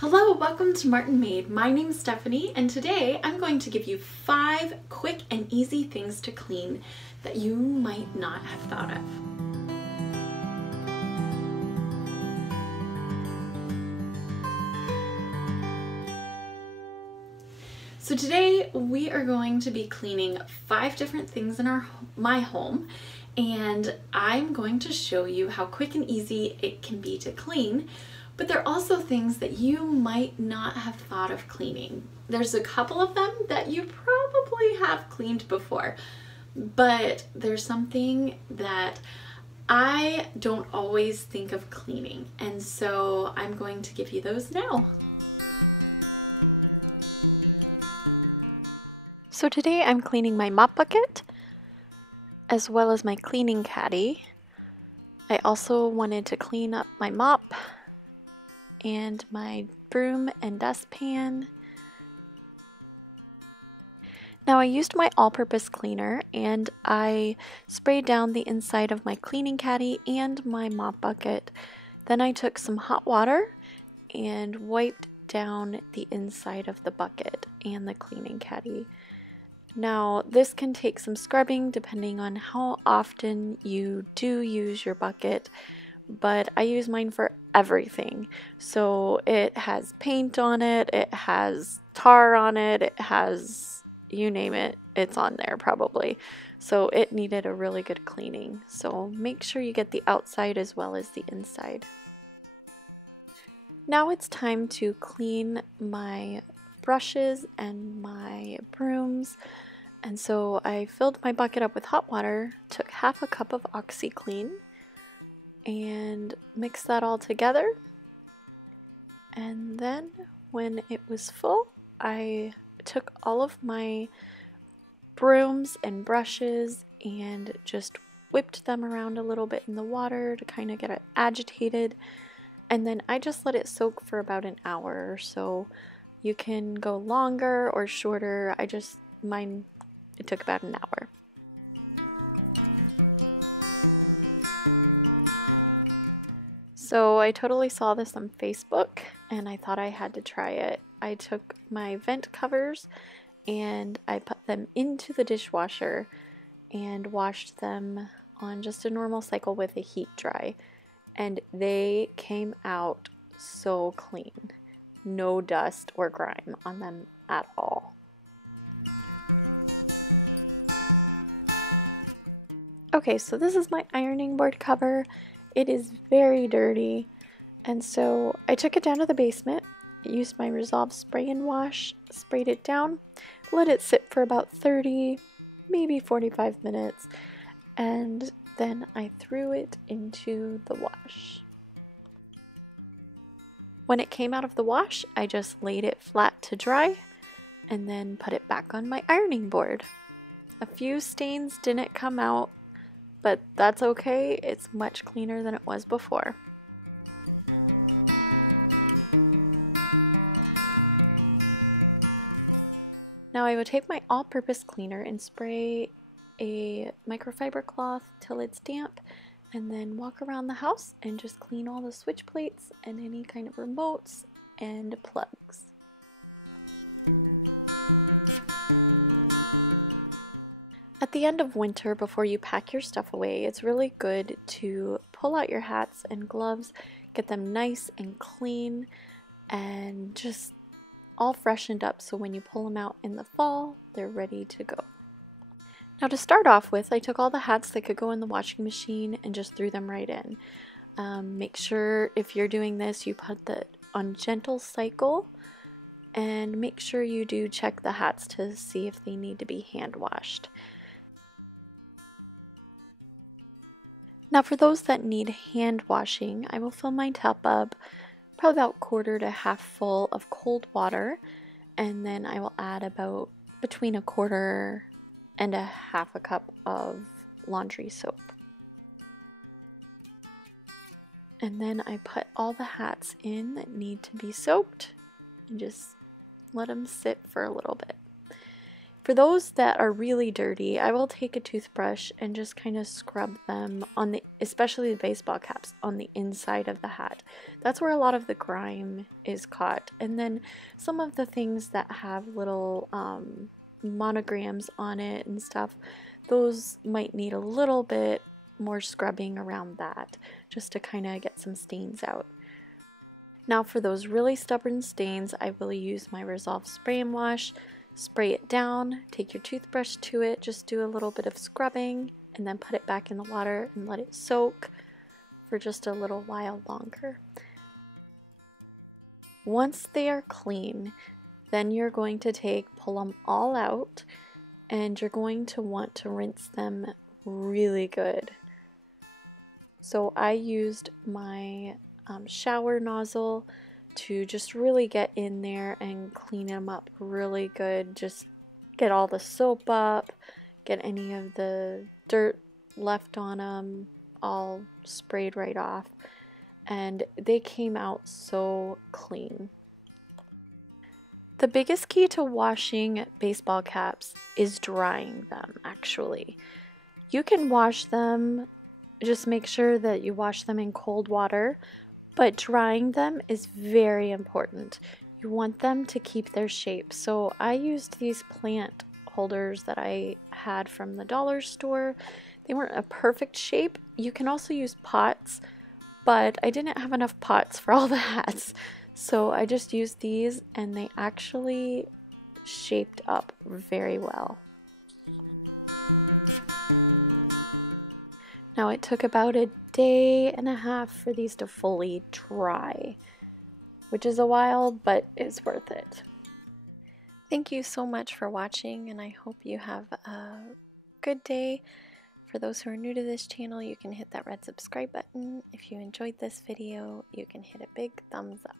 Hello, welcome to Martinmade. My name is Stephanie, and today I'm going to give you 5 quick and easy things to clean that you might not have thought of. So today we are going to be cleaning 5 different things in my home, and I'm going to show you how quick and easy it can be to clean. But there are also things that you might not have thought of cleaning. There's a couple of them that you probably have cleaned before, but there's something that I don't always think of cleaning, and so I'm going to give you those now. So today I'm cleaning my mop bucket as well as my cleaning caddy. I also wanted to clean up my mop and my broom and dustpan. Now I used my all-purpose cleaner and I sprayed down the inside of my cleaning caddy and my mop bucket. Then I took some hot water and wiped down the inside of the bucket and the cleaning caddy. Now this can take some scrubbing depending on how often you do use your bucket, but I use mine for everything. So it has paint on it, it has tar on it, it has, you name it, it's on there probably. So it needed a really good cleaning. So make sure you get the outside as well as the inside. Now it's time to clean my brushes and my brooms. And so I filled my bucket up with hot water, took half a cup of OxyClean, and mix that all together. And then when it was full, I took all of my brooms and brushes and just whipped them around a little bit in the water to kind of get it agitated. And then I just let it soak for about an hour or so. You can go longer or shorter. Mine, it took about an hour. So I totally saw this on Facebook and I thought I had to try it. I took my vent covers and I put them into the dishwasher and washed them on just a normal cycle with a heat dry. And they came out so clean. No dust or grime on them at all. Okay, so this is my ironing board cover. It is very dirty, and so I took it down to the basement, used my Resolve spray and wash, sprayed it down, let it sit for about 30, maybe 45 minutes, and then I threw it into the wash. When it came out of the wash, I just laid it flat to dry and then put it back on my ironing board. A few stains didn't come out, but that's okay, it's much cleaner than it was before. Now I would take my all-purpose cleaner and spray a microfiber cloth till it's damp, and then walk around the house and just clean all the switch plates and any kind of remotes and plugs. At the end of winter, before you pack your stuff away, it's really good to pull out your hats and gloves, get them nice and clean and just all freshened up so when you pull them out in the fall, they're ready to go. Now to start off with, I took all the hats that could go in the washing machine and just threw them right in. Make sure if you're doing this, you put it on gentle cycle, and make sure you do check the hats to see if they need to be hand washed. Now for those that need hand washing, I will fill my tub up probably about quarter to half full of cold water, and then I will add about between a quarter and a half a cup of laundry soap. And then I put all the hats in that need to be soaked and just let them sit for a little bit. For those that are really dirty, I will take a toothbrush and just kind of scrub them on the, especially the baseball caps, on the inside of the hat. That's where a lot of the grime is caught. And then some of the things that have little monograms on it and stuff, those might need a little bit more scrubbing around that, just to kind of get some stains out. Now for those really stubborn stains, I will use my Resolve Spray and Wash. Spray it down, take your toothbrush to it, just do a little bit of scrubbing, and then put it back in the water and let it soak for just a little while longer. Once they are clean, then you're going to pull them all out, and you're going to want to rinse them really good. So I used my shower nozzle to just really get in there and clean them up really good. Just get all the soap up, get any of the dirt left on them all sprayed right off, and they came out so clean. The biggest key to washing baseball caps is drying them, actually. You can wash them, just make sure that you wash them in cold water, but drying them is very important. You want them to keep their shape. So I used these plant holders that I had from the dollar store. They weren't a perfect shape. You can also use pots, but I didn't have enough pots for all the hats. So I just used these, and they actually shaped up very well. Now it took about a day and a half for these to fully dry, which is a while, but it's worth it. Thank you so much for watching, and I hope you have a good day. For those who are new to this channel, you can hit that red subscribe button. If you enjoyed this video, you can hit a big thumbs up.